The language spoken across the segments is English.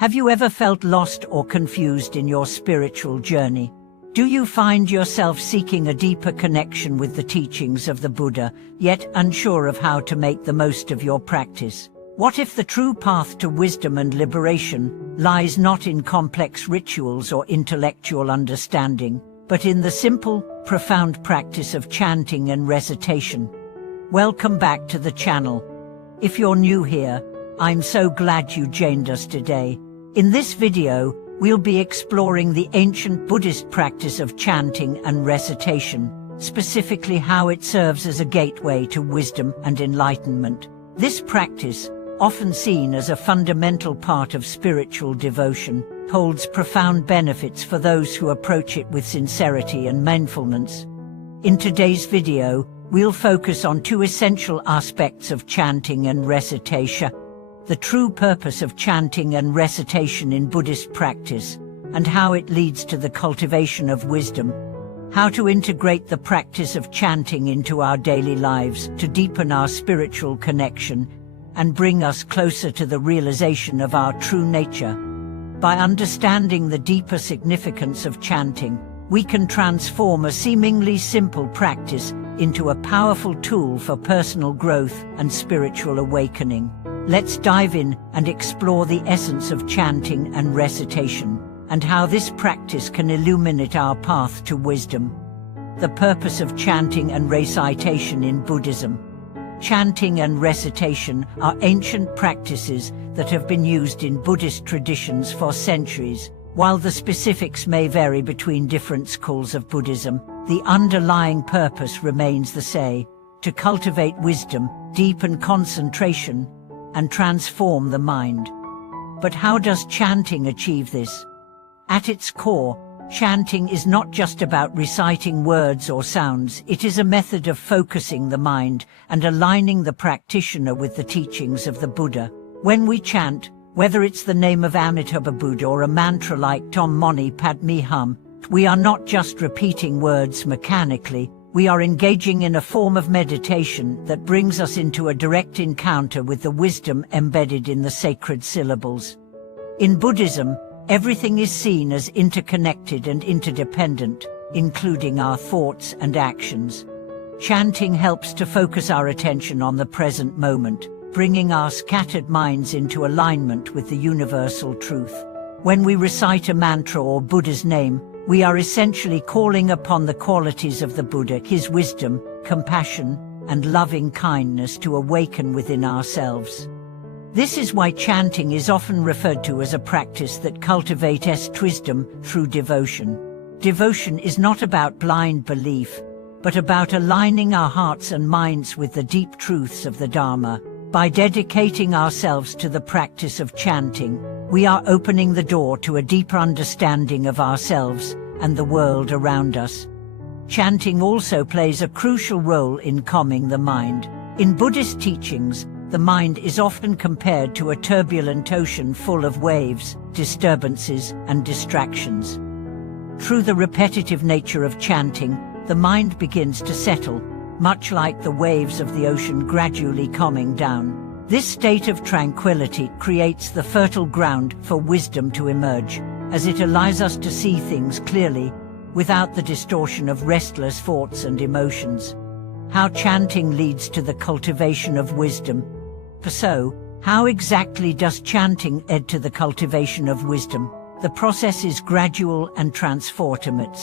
Have you ever felt lost or confused in your spiritual journey? Do you find yourself seeking a deeper connection with the teachings of the Buddha, yet unsure of how to make the most of your practice? What if the true path to wisdom and liberation lies not in complex rituals or intellectual understanding, but in the simple, profound practice of chanting and recitation? Welcome back to the channel. If you're new here, I'm so glad you joined us today. In this video, we'll be exploring the ancient Buddhist practice of chanting and recitation, specifically how it serves as a gateway to wisdom and enlightenment. This practice, often seen as a fundamental part of spiritual devotion, holds profound benefits for those who approach it with sincerity and mindfulness. In today's video, we'll focus on two essential aspects of chanting and recitation: the true purpose of chanting and recitation in Buddhist practice, and how it leads to the cultivation of wisdom. How to integrate the practice of chanting into our daily lives to deepen our spiritual connection and bring us closer to the realization of our true nature. By understanding the deeper significance of chanting, we can transform a seemingly simple practice into a powerful tool for personal growth and spiritual awakening. Let's dive in and explore the essence of chanting and recitation, and how this practice can illuminate our path to wisdom. The purpose of chanting and recitation in Buddhism. Chanting and recitation are ancient practices that have been used in Buddhist traditions for centuries. While the specifics may vary between different schools of Buddhism, the underlying purpose remains the same: to cultivate wisdom, deepen concentration, and transform the mind. But how does chanting achieve this? At its core, chanting is not just about reciting words or sounds. It is a method of focusing the mind and aligning the practitioner with the teachings of the Buddha. When we chant, whether it's the name of Amitabha Buddha or a mantra like Tom Mani Padme Hum, we are not just repeating words mechanically. We are engaging in a form of meditation that brings us into a direct encounter with the wisdom embedded in the sacred syllables. In Buddhism, everything is seen as interconnected and interdependent, including our thoughts and actions. Chanting helps to focus our attention on the present moment, bringing our scattered minds into alignment with the universal truth. When we recite a mantra or Buddha's name, we are essentially calling upon the qualities of the Buddha, his wisdom, compassion, and loving kindness to awaken within ourselves. This is why chanting is often referred to as a practice that cultivates wisdom through devotion. Devotion is not about blind belief, but about aligning our hearts and minds with the deep truths of the Dharma. By dedicating ourselves to the practice of chanting, we are opening the door to a deeper understanding of ourselves and the world around us. Chanting also plays a crucial role in calming the mind. In Buddhist teachings, the mind is often compared to a turbulent ocean full of waves, disturbances, and distractions. Through the repetitive nature of chanting, the mind begins to settle, much like the waves of the ocean gradually calming down. This state of tranquility creates the fertile ground for wisdom to emerge, as it allows us to see things clearly, without the distortion of restless thoughts and emotions. How chanting leads to the cultivation of wisdom. So, how exactly does chanting aid to the cultivation of wisdom? The process is gradual and transformative.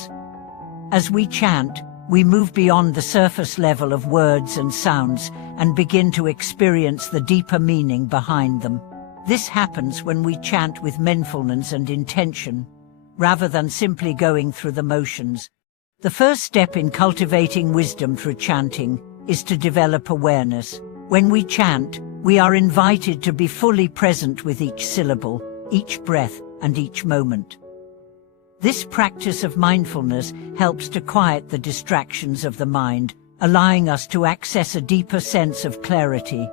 As we chant, we move beyond the surface level of words and sounds and begin to experience the deeper meaning behind them. This happens when we chant with mindfulness and intention, rather than simply going through the motions. The first step in cultivating wisdom through chanting is to develop awareness. When we chant, we are invited to be fully present with each syllable, each breath, and each moment. This practice of mindfulness helps to quiet the distractions of the mind, allowing us to access a deeper sense of clarity.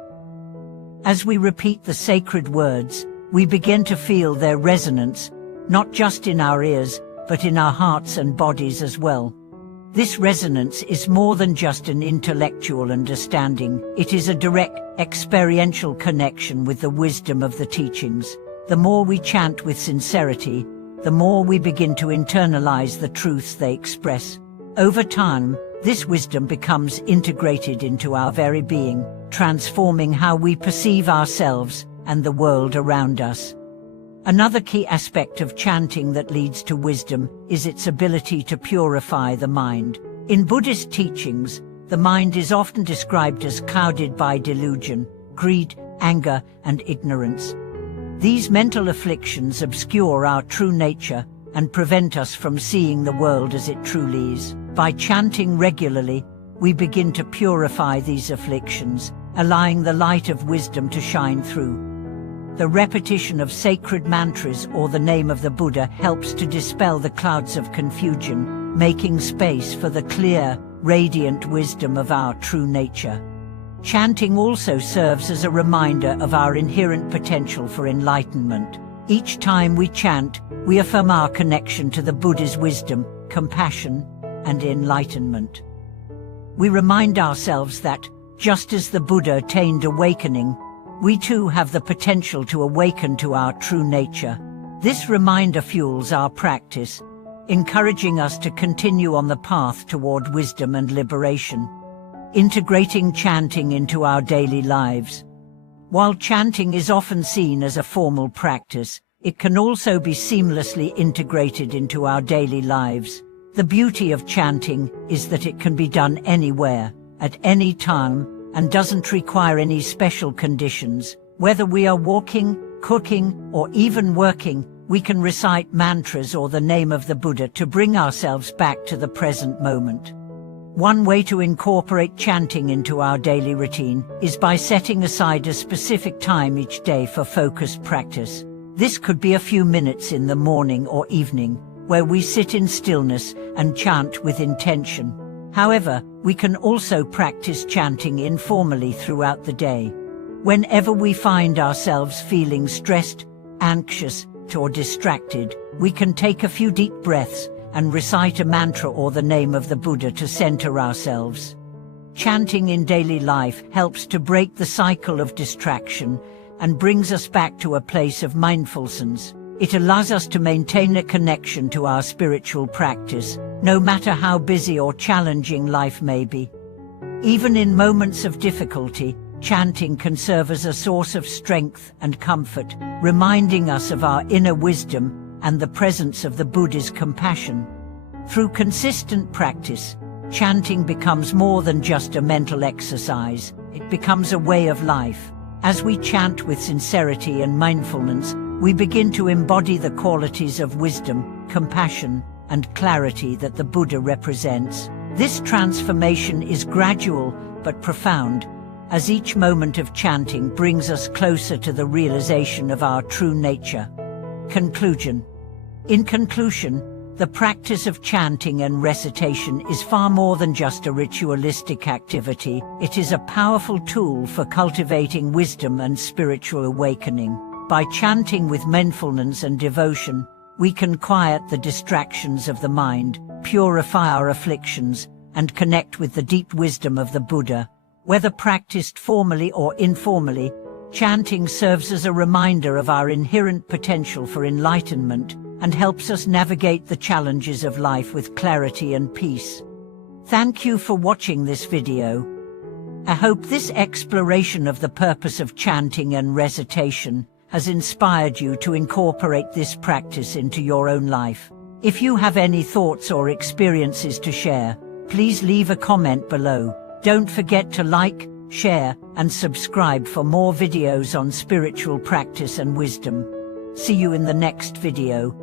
As we repeat the sacred words, we begin to feel their resonance, not just in our ears, but in our hearts and bodies as well. This resonance is more than just an intellectual understanding. It is a direct, experiential connection with the wisdom of the teachings. The more we chant with sincerity, the more we begin to internalize the truths they express. Over time, this wisdom becomes integrated into our very being, transforming how we perceive ourselves and the world around us. Another key aspect of chanting that leads to wisdom is its ability to purify the mind. In Buddhist teachings, the mind is often described as clouded by delusion, greed, anger, and ignorance. These mental afflictions obscure our true nature and prevent us from seeing the world as it truly is. By chanting regularly, we begin to purify these afflictions, allowing the light of wisdom to shine through. The repetition of sacred mantras or the name of the Buddha helps to dispel the clouds of confusion, making space for the clear, radiant wisdom of our true nature. Chanting also serves as a reminder of our inherent potential for enlightenment. Each time we chant, we affirm our connection to the Buddha's wisdom, compassion, and enlightenment. We remind ourselves that, just as the Buddha attained awakening, we too have the potential to awaken to our true nature. This reminder fuels our practice, encouraging us to continue on the path toward wisdom and liberation. Integrating chanting into our daily lives. While chanting is often seen as a formal practice, it can also be seamlessly integrated into our daily lives. The beauty of chanting is that it can be done anywhere, at any time, and doesn't require any special conditions. Whether we are walking, cooking, or even working, we can recite mantras or the name of the Buddha to bring ourselves back to the present moment. One way to incorporate chanting into our daily routine is by setting aside a specific time each day for focused practice. This could be a few minutes in the morning or evening, where we sit in stillness and chant with intention. However, we can also practice chanting informally throughout the day. Whenever we find ourselves feeling stressed, anxious, or distracted, we can take a few deep breaths and recite a mantra or the name of the Buddha to center ourselves. Chanting in daily life helps to break the cycle of distraction and brings us back to a place of mindfulness. It allows us to maintain a connection to our spiritual practice, no matter how busy or challenging life may be. Even in moments of difficulty, chanting can serve as a source of strength and comfort, reminding us of our inner wisdom and the presence of the Buddha's compassion. Through consistent practice, chanting becomes more than just a mental exercise. It becomes a way of life. As we chant with sincerity and mindfulness, we begin to embody the qualities of wisdom, compassion, and clarity that the Buddha represents. This transformation is gradual but profound, as each moment of chanting brings us closer to the realization of our true nature. Conclusion. In conclusion, the practice of chanting and recitation is far more than just a ritualistic activity. It is a powerful tool for cultivating wisdom and spiritual awakening. By chanting with mindfulness and devotion, we can quiet the distractions of the mind, purify our afflictions, and connect with the deep wisdom of the Buddha. Whether practiced formally or informally, chanting serves as a reminder of our inherent potential for enlightenment and helps us navigate the challenges of life with clarity and peace. Thank you for watching this video. I hope this exploration of the purpose of chanting and recitation has inspired you to incorporate this practice into your own life. If you have any thoughts or experiences to share, please leave a comment below. Don't forget to like, share, and subscribe for more videos on spiritual practice and wisdom. See you in the next video.